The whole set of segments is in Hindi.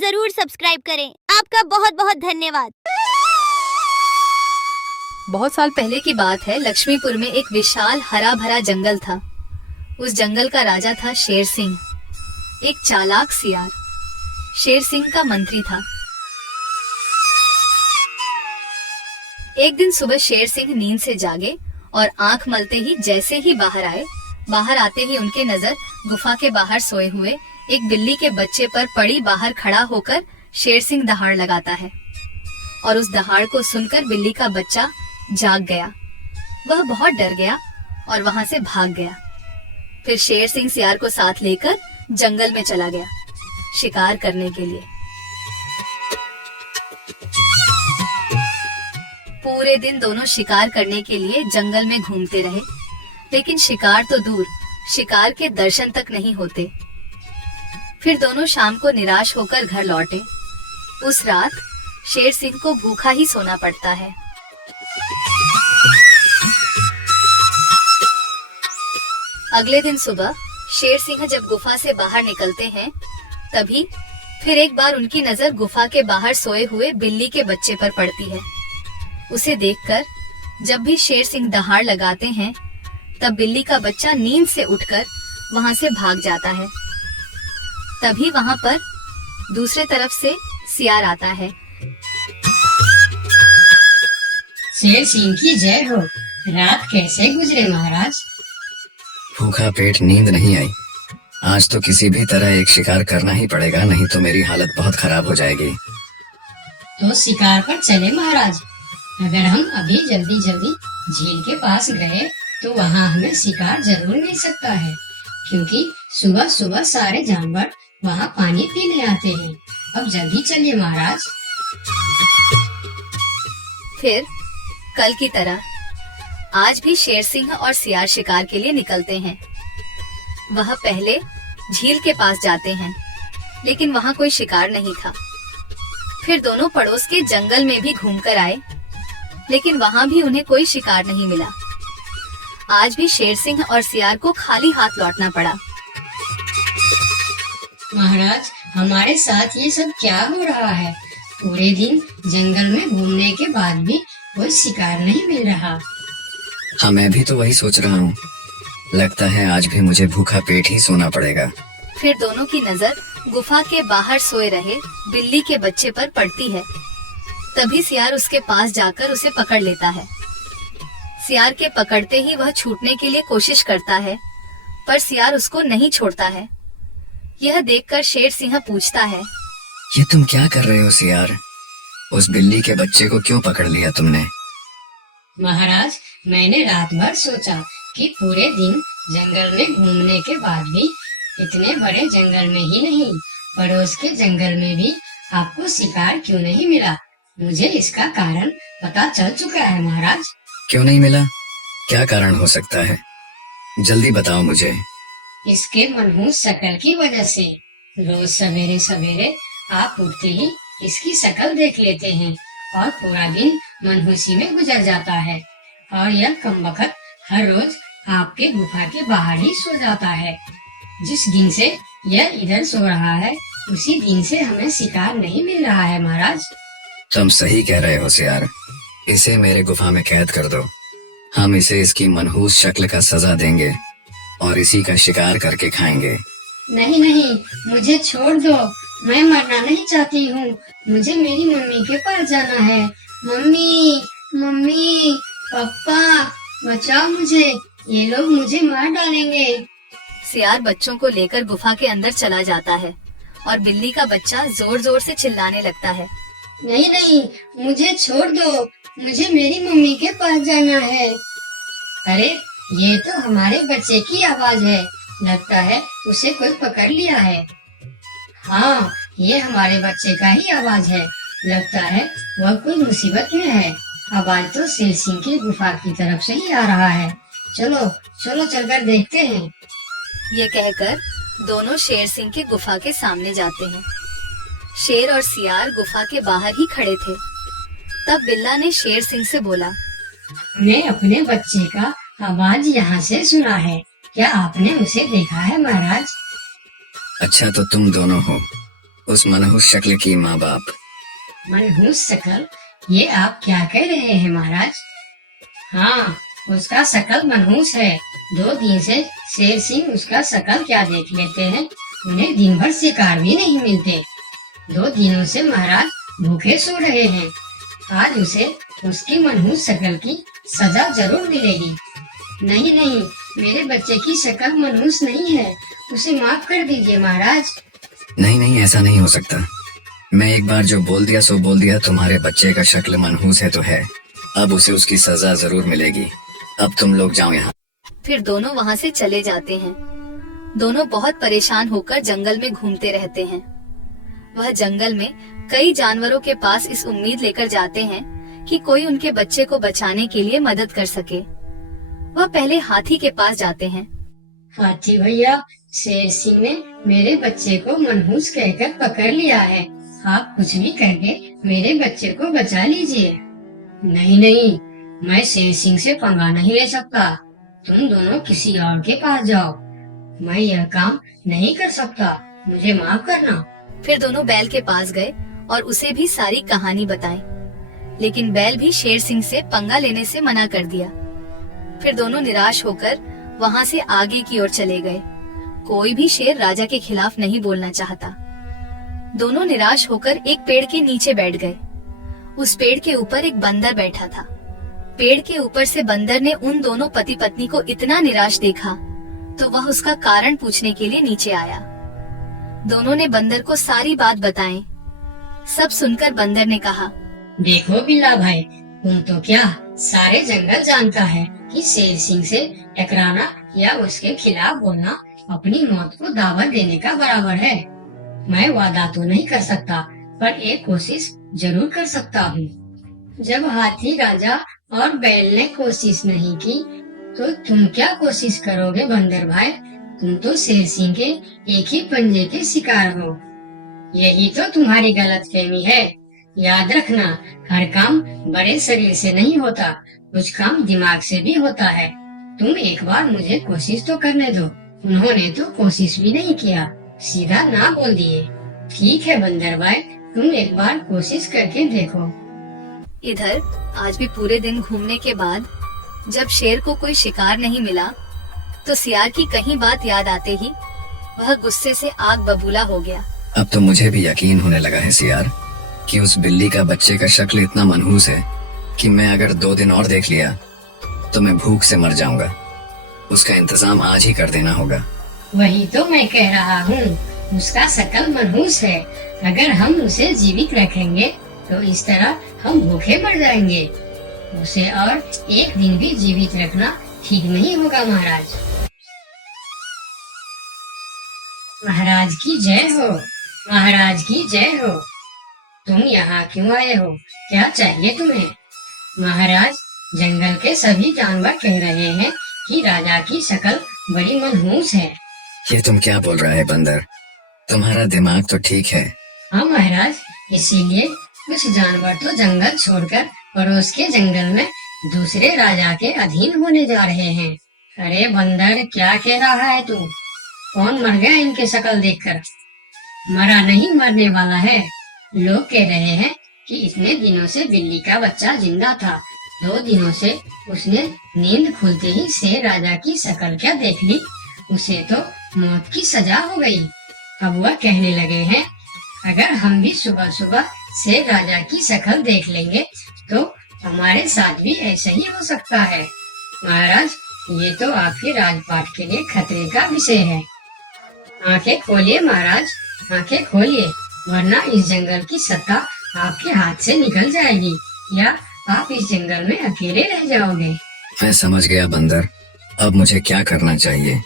जरूर सब्सक्राइब करें। आपका बहुत बहुत धन्यवाद। बहुत साल पहले की बात है। लक्ष्मीपुर में एक विशाल हरा भरा जंगल था। उस जंगल का राजा था शेर सिंह, एक चालाक सियार। शेर सिंह का मंत्री था। एक दिन सुबह शेर सिंह नींद से जागे और आंख मलते ही जैसे ही बाहर आए, बाहर आते ही उनके नजर गुफा के बाहर सोए हुए एक बिल्ली के बच्चे पर पड़ी। बाहर खड़ा होकर शेर सिंह दहाड़ लगाता है और उस दहाड़ को सुनकर बिल्ली का बच्चा जाग गया। वह बहुत डर गया और वहां से भाग गया। फिर शेर सिंह सियार को साथ लेकर जंगल में चला गया शिकार करने के लिए। पूरे दिन दोनों शिकार करने के लिए जंगल में घूमते रहे, लेकिन शिकार तो दूर, शिकार के दर्शन तक नहीं होते। फिर दोनों शाम को निराश होकर घर लौटे। उस रात शेर सिंह को भूखा ही सोना पड़ता है। अगले दिन सुबह शेर सिंह जब गुफा से बाहर निकलते हैं, तभी फिर एक बार उनकी नजर गुफा के बाहर सोए हुए बिल्ली के बच्चे पर पड़ती है। उसे देखकर जब भी शेर सिंह दहाड़ लगाते हैं, तब बिल्ली का बच्चा नींद से उठकर वहां से भाग जाता है। तभी वहां पर दूसरे तरफ से सियार आता है। शेर सिंह की जय हो। रात कैसे गुजरे महाराज? भूखा पेट, नींद नहीं आई। आज तो किसी भी तरह एक शिकार करना ही पड़ेगा, नहीं तो मेरी हालत बहुत खराब हो जाएगी। तो शिकार पर चले महाराज। अगर हम अभी जल्दी जल्दी झील के पास गए तो वहाँ हमें शिकार जरूर मिल सकता है, क्योंकि सुबह सुबह सारे जानवर वहाँ पानी पीने आते हैं। अब जल्दी चलिए महाराज। फिर कल की तरह आज भी शेर सिंह और सियार शिकार के लिए निकलते हैं। वह पहले झील के पास जाते हैं, लेकिन वहाँ कोई शिकार नहीं था। फिर दोनों पड़ोस के जंगल में भी घूमकर आए, लेकिन वहाँ भी उन्हें कोई शिकार नहीं मिला। आज भी शेर सिंह और सियार को खाली हाथ लौटना पड़ा। महाराज, हमारे साथ ये सब क्या हो रहा है? पूरे दिन जंगल में घूमने के बाद भी कोई शिकार नहीं मिल रहा। हाँ, मैं भी तो वही सोच रहा हूँ। लगता है आज भी मुझे भूखा पेट ही सोना पड़ेगा। फिर दोनों की नजर गुफा के बाहर सोए रहे बिल्ली के बच्चे पर पड़ती है। तभी सियार उसके पास जाकर उसे पकड़ लेता है। सियार के पकड़ते ही वह छूटने के लिए कोशिश करता है, पर सियार उसको नहीं छोड़ता है। यह देखकर शेर सिंह पूछता है, ये तुम क्या कर रहे हो सियार? उस बिल्ली के बच्चे को क्यों पकड़ लिया तुमने? महाराज, मैंने रात भर सोचा कि पूरे दिन जंगल में घूमने के बाद भी इतने बड़े जंगल में ही नहीं, पड़ोस के जंगल में भी आपको शिकार क्यों नहीं मिला। मुझे इसका कारण पता चल चुका है महाराज। क्यों नहीं मिला? क्या कारण हो सकता है? जल्दी बताओ मुझे। इसके मनहूस शक्ल की वजह से। रोज सवेरे सवेरे आप उठते ही इसकी शक्ल देख लेते हैं और पूरा दिन मनहूसी में गुजर जाता है, और यह कमबख्त हर रोज आपके गुफा के बाहर ही सो जाता है। जिस दिन से यह इधर सो रहा है, उसी दिन से हमें शिकार नहीं मिल रहा है महाराज। तुम सही कह रहे हो सियार। इसे मेरे गुफा में कैद कर दो। हम इसे इसकी मनहूस शक्ल का सजा देंगे और इसी का शिकार करके खाएंगे। नहीं नहीं, मुझे छोड़ दो। मैं मरना नहीं चाहती हूँ। मुझे मेरी मम्मी के पास जाना है। मम्मी, मम्मी, पापा, बचाओ मुझे। ये लोग मुझे मार डालेंगे। सियार बच्चों को लेकर गुफा के अंदर चला जाता है और बिल्ली का बच्चा जोर जोर से चिल्लाने लगता है, नहीं नहीं, मुझे छोड़ दो। मुझे मेरी मम्मी के पास जाना है। अरे, ये तो हमारे बच्चे की आवाज है। लगता है उसे कोई पकड़ लिया है। हाँ, ये हमारे बच्चे का ही आवाज है। लगता है वह कोई मुसीबत में है। आवाज तो शेर सिंह की गुफा की तरफ से ही आ रहा है। चलो चलो, चलकर देखते हैं। ये कहकर दोनों शेर सिंह की गुफा के सामने जाते हैं। शेर और सियार गुफा के बाहर ही खड़े थे। तब बिल्ला ने शेर सिंह से बोला, मैं अपने बच्चे का आवाज यहाँ से सुना है। क्या आपने उसे देखा है महाराज? अच्छा, तो तुम दोनों हो। उस मनहूस शक्ल की माँ बाप। मनहूस शकल, ये आप क्या कह रहे हैं महाराज? हाँ, उसका शकल मनहूस है। 2 दिन से शेर सिंह उसका शकल क्या देख लेते हैं। उन्हें दिन भर शिकार भी नहीं मिलते। 2 दिनों से महाराज भूखे सो रहे हैं। आज उसे उसकी मनहूस शकल की सजा जरूर मिलेगी। नहीं नहीं, मेरे बच्चे की शक्ल मनहूस नहीं है, उसे माफ कर दीजिए महाराज। नहीं नहीं, ऐसा नहीं हो सकता। मैं एक बार जो बोल दिया सो बोल दिया। तुम्हारे बच्चे का शक्ल मनहूस है तो है, अब उसे उसकी सजा जरूर मिलेगी। अब तुम लोग जाओ यहाँ। फिर दोनों वहाँ से चले जाते हैं। दोनों बहुत परेशान होकर जंगल में घूमते रहते हैं। वह जंगल में कई जानवरों के पास इस उम्मीद लेकर जाते हैं कि कोई उनके बच्चे को बचाने के लिए मदद कर सके। वह पहले हाथी के पास जाते हैं। हाथी भैया, शेर सिंह ने मेरे बच्चे को मनहूस कहकर पकड़ लिया है। आप कुछ भी करके मेरे बच्चे को बचा लीजिए। नहीं नहीं, मैं शेर सिंह से पंगा नहीं ले सकता। तुम दोनों किसी और के पास जाओ। मैं यह काम नहीं कर सकता, मुझे माफ करना। फिर दोनों बैल के पास गए और उसे भी सारी कहानी बताई, लेकिन बैल भी शेर सिंह से पंगा लेने से मना कर दिया। फिर दोनों निराश होकर वहाँ से आगे की ओर चले गए। कोई भी शेर राजा के खिलाफ नहीं बोलना चाहता। दोनों निराश होकर एक पेड़ के नीचे बैठ गए। उस पेड़ के ऊपर एक बंदर बैठा था। पेड़ के ऊपर से बंदर ने उन दोनों पति पत्नी को इतना निराश देखा तो वह उसका कारण पूछने के लिए नीचे आया। दोनों ने बंदर को सारी बात बताई। सब सुनकर बंदर ने कहा, देखो बिल्ला भाई, तुम तो क्या सारे जंगल जानता है कि शेर सिंह से टकराना या उसके खिलाफ बोलना अपनी मौत को दावत देने का बराबर है। मैं वादा तो नहीं कर सकता, पर एक कोशिश जरूर कर सकता हूँ। जब हाथी राजा और बैल ने कोशिश नहीं की, तो तुम क्या कोशिश करोगे बंदर भाई? तुम तो शेर सिंह के एक ही पंजे के शिकार हो। यही तो तुम्हारी गलतफहमी है। याद रखना, हर काम बड़े शरीर से नहीं होता, कुछ काम दिमाग से भी होता है। तुम एक बार मुझे कोशिश तो करने दो। उन्होंने तो कोशिश भी नहीं किया, सीधा ना बोल दिए। ठीक है बंदर भाई, तुम एक बार कोशिश करके देखो। इधर आज भी पूरे दिन घूमने के बाद जब शेर को कोई शिकार नहीं मिला तो सियार की कहीं बात याद आते ही वह गुस्से से आग बबूला हो गया। अब तो मुझे भी यकीन होने लगा है सियार कि उस बिल्ली का बच्चे का शक्ल इतना मनहूस है कि मैं अगर 2 दिन और देख लिया तो मैं भूख से मर जाऊंगा। उसका इंतजाम आज ही कर देना होगा। वही तो मैं कह रहा हूँ, उसका शकल मनहूस है। अगर हम उसे जीवित रखेंगे तो इस तरह हम भूखे मर जाएंगे। उसे और एक दिन भी जीवित रखना ठीक नहीं होगा महाराज। महाराज की जय हो, महाराज की जय हो। तुम यहाँ क्यों आए हो? क्या चाहिए तुम्हें? महाराज, जंगल के सभी जानवर कह रहे हैं कि राजा की शक्ल बड़ी मनहूस है। ये तुम क्या बोल रहा है बंदर? तुम्हारा दिमाग तो ठीक है। हाँ महाराज, इसीलिए कुछ जानवर तो जंगल छोड़कर पड़ोस के जंगल में दूसरे राजा के अधीन होने जा रहे हैं। अरे बंदर, क्या कह रहा है तू? कौन मर गया इनके शक्ल देखकर? मरा नहीं, मरने वाला है। लोग कह रहे हैं कि इतने दिनों से बिल्ली का बच्चा जिंदा था। 2 दिनों से उसने नींद खुलते ही शेर राजा की शक्ल क्या देख ली, उसे तो मौत की सजा हो गई। अब वह कहने लगे हैं, अगर हम भी सुबह सुबह शेर राजा की शक्ल देख लेंगे तो हमारे साथ भी ऐसा ही हो सकता है। महाराज, ये तो आपके राजपाट के लिए खतरे का विषय है। आंखें खोलिए महाराज, आंखें खोलिए, वरना इस जंगल की सत्ता आपके हाथ से निकल जाएगी या आप इस जंगल में अकेले रह जाओगे। मैं समझ गया बंदर, अब मुझे क्या करना चाहिए?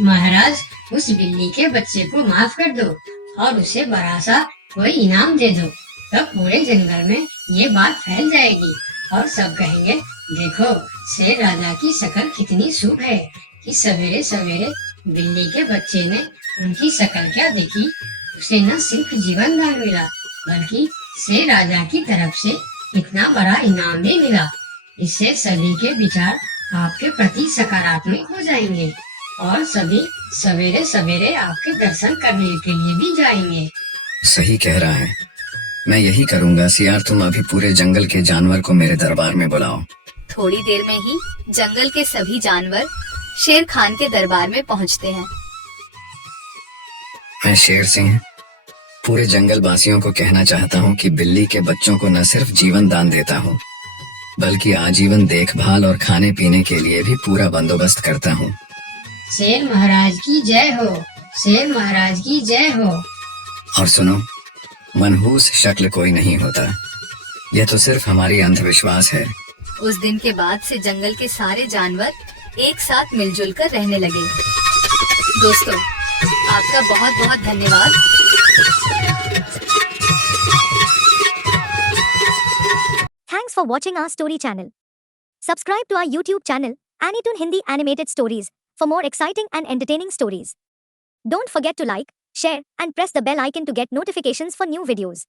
महाराज, उस बिल्ली के बच्चे को माफ कर दो और उसे बड़ा सा कोई इनाम दे दो। तब पूरे जंगल में ये बात फैल जाएगी और सब कहेंगे, देखो शेर राजा की शक्ल कितनी शुभ है कि सवेरे सवेरे बिल्ली के बच्चे ने उनकी शक्ल क्या देखी, उसे न सिर्फ जीवन दान मिला बल्कि शेर राजा की तरफ से इतना बड़ा इनाम भी मिला। इससे सभी के विचार आपके प्रति सकारात्मक हो जाएंगे और सभी सवेरे सवेरे आपके दर्शन करने के लिए भी जाएंगे। सही कह रहा है। मैं यही करूंगा सियार, तुम अभी पूरे जंगल के जानवर को मेरे दरबार में बुलाओ। थोड़ी देर में ही जंगल के सभी जानवर शेर खान के दरबार में पहुंचते हैं। मैं शेर सिंह पूरे जंगल वासियों को कहना चाहता हूँ कि बिल्ली के बच्चों को न सिर्फ जीवन दान देता हूँ, बल्कि आजीवन देखभाल और खाने पीने के लिए भी पूरा बंदोबस्त करता हूँ। शेर महाराज की जय हो, शेर महाराज की जय हो। और सुनो, मनहूस शक्ल कोई नहीं होता, यह तो सिर्फ हमारी अंधविश्वास है। उस दिन के बाद से जंगल के सारे जानवर एक साथ मिलजुल कर रहने लगे। दोस्तों, आपका बहुत बहुत धन्यवाद। Thanks for watching our story channel. Subscribe to our YouTube channel, Anytoon Hindi Animated Stories, for more exciting and entertaining stories. Don't forget to like, share, and press the bell icon to get notifications for new videos.